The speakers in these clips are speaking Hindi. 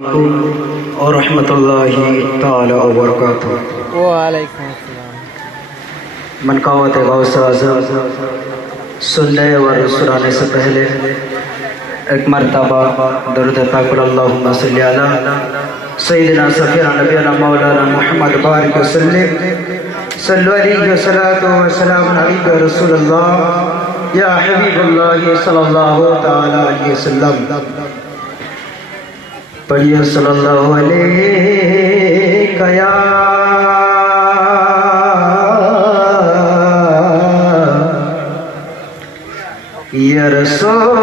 और रहमतुल्लाहि ताला व बरकातुहू। वालेकुम अस्सलाम। मनकावत गौसे आज़म सुनने और सुनाने से पहले एक मरतबा दरूद पाक पर अल्लाहुम्मा सल्ली अला सय्यिदिना सफ़ीना नबीना मौलाना मुहम्मद बारिक वसल्लम सल्लल्लाहु अलैहि वसल्लम व सलाम अलैका रसूलल्लाह या हबीबल्लाह सल्लल्लाहु तआला अलैहि वसल्लम। पढ़िए सल्लल्लाहु अलैहि या रसूल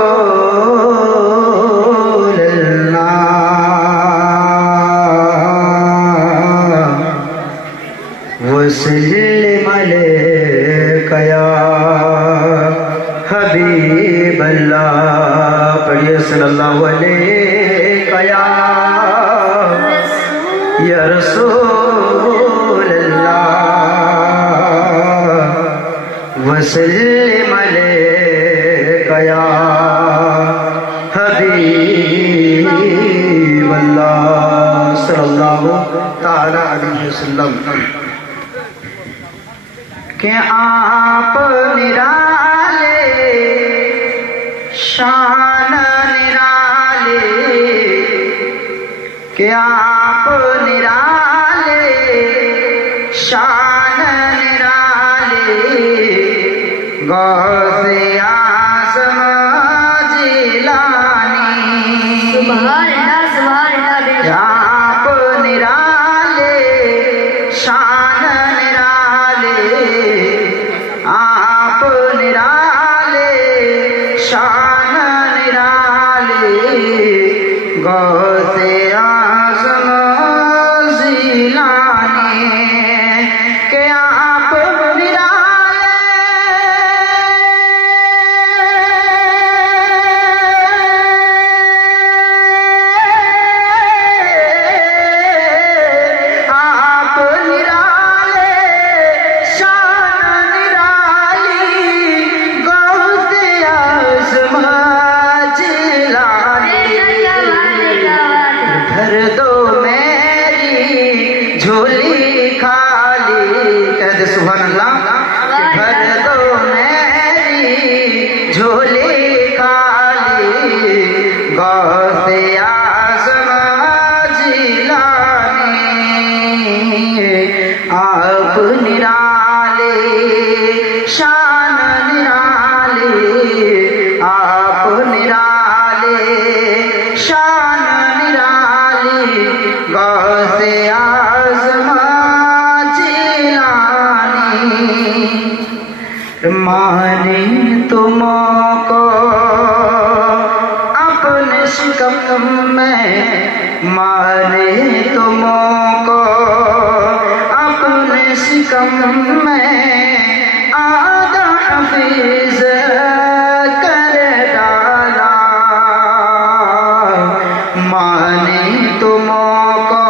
अल्लाह वसल्लिम अलैका या हबीब अल्लाह। पढ़िए सल्लल्लाहु अलैहि या रसूल अल्लाह वसल्लिम अलैका या हबीब अल्लाह सल्लल्लाहु ताला अलैहि वसल्लम। के आप निराले शान निराले, के आप निराले शान निराले, गौसे आज़म जिलानी। आप निराले शान निराले, आप निराले शान निराले, गौसे झोली खाली, कह दे सुभान अल्लाह। भर दो मेरी झोली खाली, गौसे आज़म जिलानी। आप निराले शान निराले, आप निराले शान निराले, गौसे माने तुमको अपने शिकम में, माने तुमको अपने शिकम में, आधा हफीज कर डाला। माने तुमको,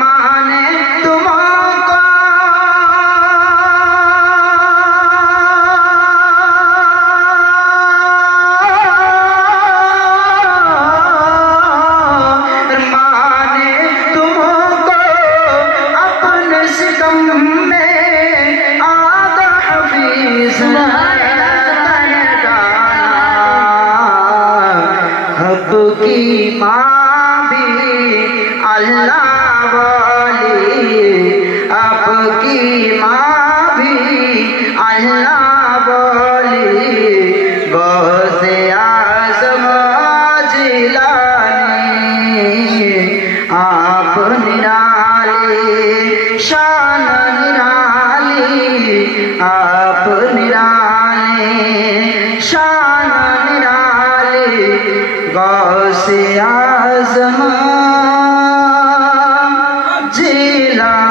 माने तुमको की माँ भी अल्लाह वाली, आपकी माँ भी अल्लाह वाली, गौसे आज़म जिलानी। आप निराले शान निराली, आप निराले शान निराली, गौसे आज़म जिलानी।